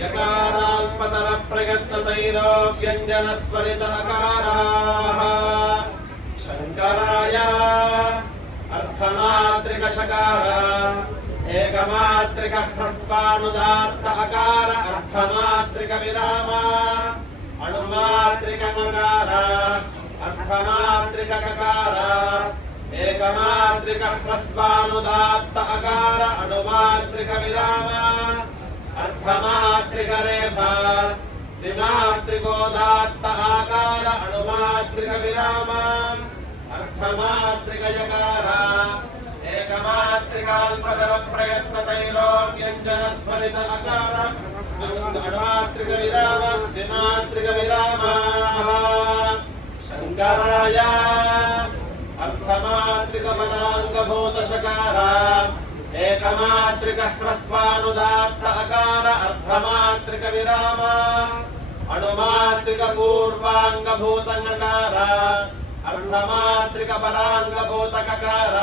यकाराल्पतर प्रयत्नतैरो व्यञ्जनस्वरितकाराः शङ्कराय अर्थमात्रिकशकार एकमात्रिक ह्रस्वानुदात्त अकार अर्थमात्रिक विराम अणुमात्रिक नकार अर्थमात्रिक ककार एकमात्रिक ह्रस्वानुदात्त अकार अणुमात्रिक विराम अर्थमात्रिक रेफा द्विमात्रिकोदात्त आकार अणुमात्रिक विराम अर्थमात्रिक यकार एकमात्रिकाल्पतर प्रयत्नतैरो व्यञ्जनस्वरित अकार अणुमात्रिक विराम द्विमात्रिक विरामाः शङ्कराय अर्थमात्रिक पदाङ्गभूतशकार एकमात्रिक ह्रस्वानुदात्त अकार अर्थमात्रिक विराम अणुमात्रिक पूर्वाङ्गभूतङ्गकार अर्थमात्रिक पराङ्गभूतककार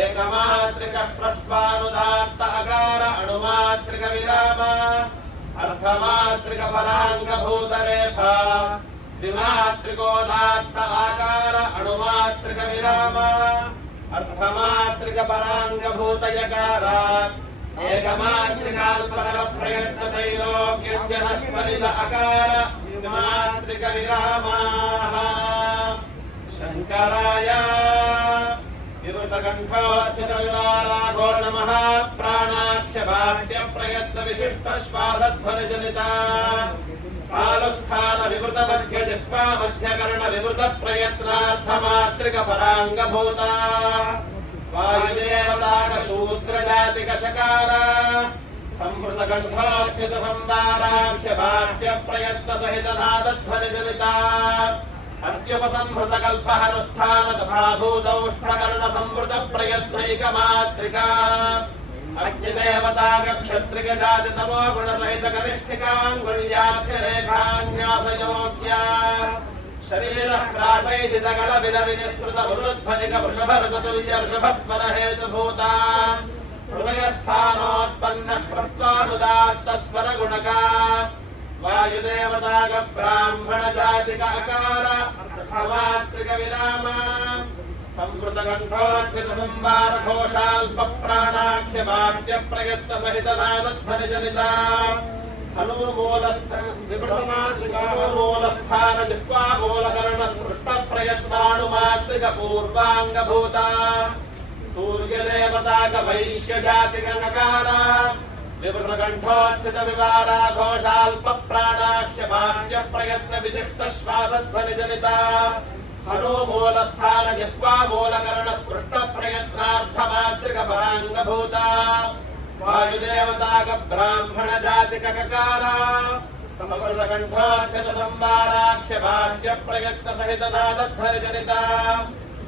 एकमात्रिक ह्रस्वानुदात्त अकार अणुमात्रिक विराम अर्थमात्रिक पराङ्गभूतरेफा द्विमात्रिकोदात्त आकार अणुमात्रिक विराम अर्थमात्रिक पराङ्गभूतयकार एकमात्रिकाल्पतर प्रयत्नतैरो व्यञ्जनस्वरित अकार द्विमात्रिक विरामाः शङ्कराय विवृतकण्ठोच्युत विवाराघोषमहाप्राणाख्य बाह्य प्रयत्न विशिष्ट श्वासध्वनिजनिता कालस्थान विवृत मध्य जिह्वा मध्यकर्ण विवृत प्रयत्नार्थमात्रिक पराङ्गभूता वायुदेवताक शूद्रजातिक शकार संवृत कंठोच्युत संवाराक्ष्य बाह्य प्रयत्न सहित नादध्वनिजनिता अत्युपसंहृत कल्पहनुष्ठान तथा भूतौष्ठकर्ण संवृत प्रयत्नैकमात्रिका अग्निदेवताक क्षत्रिय जाति तमो गुण सहित कनिष्ठिकाङ्गुल्याभ्य रेखान्यासयोग्या शरीर ह्रासैधितगल विलविनिसृत उरुध्वनिक वृषभऋतुल्य वृषभस्वर हेतुभूता हृदयस्थानोत्पन्न ह्रस्वानुदात्त स्वर गुणका वायुदेवताक ब्राह्मण जातिक अकार अर्थमात्रिक विराम संवृत कंठोच्युत संवार घोषाल्प प्राणाख्य बाह्य प्रयत्न सहित नादध्वनिजनिता हनुमूलस्थ विवृतनासिकामूलस्थान जिह्वा मूलकर्ण स्पृष्ट प्रयत्नानुमात्रिक पूर्वाङ्गभूता सूर्यदेवताक वैश्य जातिक नकार विवृत कंठोच्युत विवारा घोषाल्प प्राणाख्य बाह्य प्रयत्न विशिष्ट श्वासध्वनिजनिता हनुमूलस्थान जिह्वा मूलकर्ण स्पृष्ट प्रयत्नार्थमात्रिक पराङ्गभूता वायुदेवताक ब्राह्मण जातिक ककार संवृत कंठोच्युत संवाराक्ष्य बाह्य प्रयत्न सहित नादध्वनिजनिता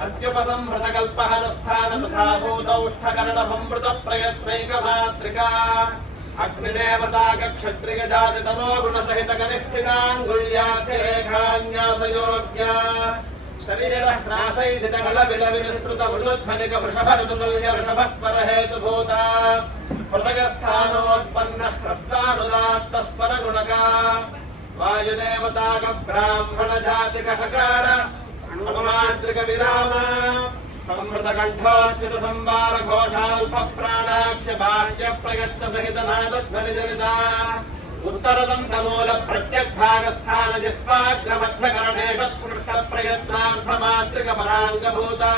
अत्युपसंहृत कल्पहनुष्ठान तथा भूतौष्ठकर्ण संवृत प्रयत्नैकमात्रिका अग्निदेवताक क्षत्रिय जाति तमो गुण सहित कनिष्ठिकाङ्गुल्याभ्य रेखान्यासयोग्या शरीर ह्रासैधितगल विलविनिसृत उरुध्वनिक वृषभऋतुल्य वृषभस्वर हेतुभूता हृदयस्थानोत्पन्न ह्रस्वानुदात्त स्वर गुणका वायुदेवताक ब्राह्मण जातिक अकार अणुमात्रिक विराम संवृत कंठोच्युत संवार घोषाल्प प्राणाक्ष्य बाह्य प्रयत्न सहित नादध्वनिजनिता उत्तरदन्तमूल प्रत्यग्भागस्थान जिह्वाग्रमध्यकर्णेषु स्पृष्ट प्रयत्नार्थमात्रिक पराङ्गभूता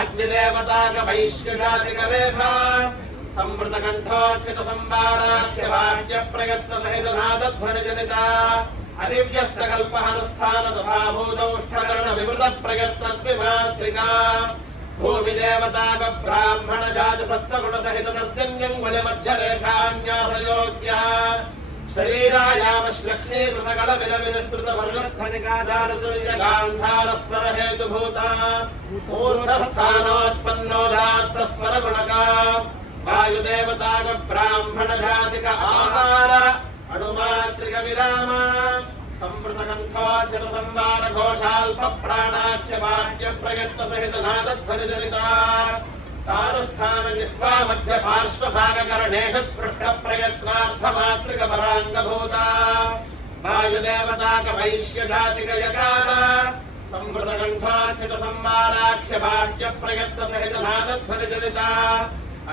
अग्निदेवताक वैश्य जातिक रेफा संवृत कंठोच्युत संवाराक्ष्य बाह्य प्रयत्न सहित नादध्वनिजनिता अधिव्यस्तकल्पहनुष्ठान तथा भूतौष्ठकर्ण विवृत प्रयत्न द्विमात्रिका भूमिदेवताक ब्राह्मण जाति सत्त्वगुण सहित तर्जन्यङ्गुल मध्य रेखान्यासयोग्या शरीरायामश्लक्ष्मीकृतगल विलविनिसृत वर्णध्वनिकाधारतुल्य गान्धारस्वर हेतुभूता ऊर्ध्वस्थानोत्पन्नोदात्त स्वर गुणका वायुदेवताक ब्राह्मण जातिक आकार अणुमात्रिक विराम संवृत कंठोच्युत संवार घोषाल्प प्राणाख्य बाह्य प्रयत्न सहित नादध्वनिजनिता तारुस्थान जिह्वा मध्य पार्श्वभागकरणेषु स्पृष्टप्रयत्नार्थमातृकपराङ्गभूता वायुदेवताकवैश्यजातिकयकार संवृतकण्ठाच्युतसंवाराख्यबाह्यप्रयत्नसहितनादध्वनिजनिता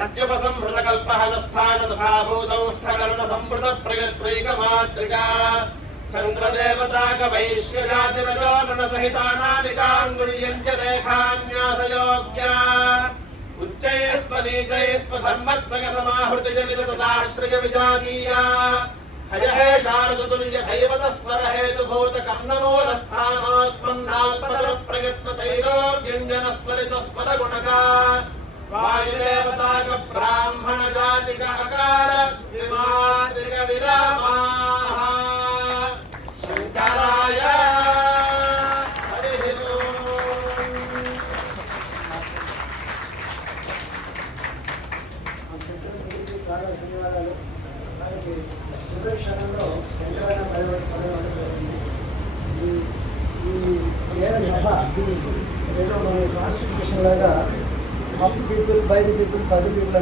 अत्युपसंहृतकल्पहनस्थान तथा भूतौष्ठकरणसंवृतप्रयत्नैकमातृका चन्द्रदेवताकवैश्यजातिरजोनसहितानामिकाङ्गुल्यम् च रेखान्यासयोग्या उच्चैस्त्वनीचैस्त्वसम्मत्पगसमाहृतिजनितदाश्रयविजातीया हयहे शारदतुल्यदैवतस्वरहेतुभूतकर्णमूलस्थानोत्पन्नाल्पतरप्रयत्नतैरोग्यञ्जनस्वरितस्वरगुणका वायुदेवताकब्राह्मणजातिक अकार विमातृक विरामाः शङ्कराय हरिः చాలా ధన్యవాదాలు. మనకి సుదర్శనంలో శంకరన్న ఈ ఏడ సభ ఏదో మన కాన్స్టిట్యూషన్ లాగా of the people by the people for the people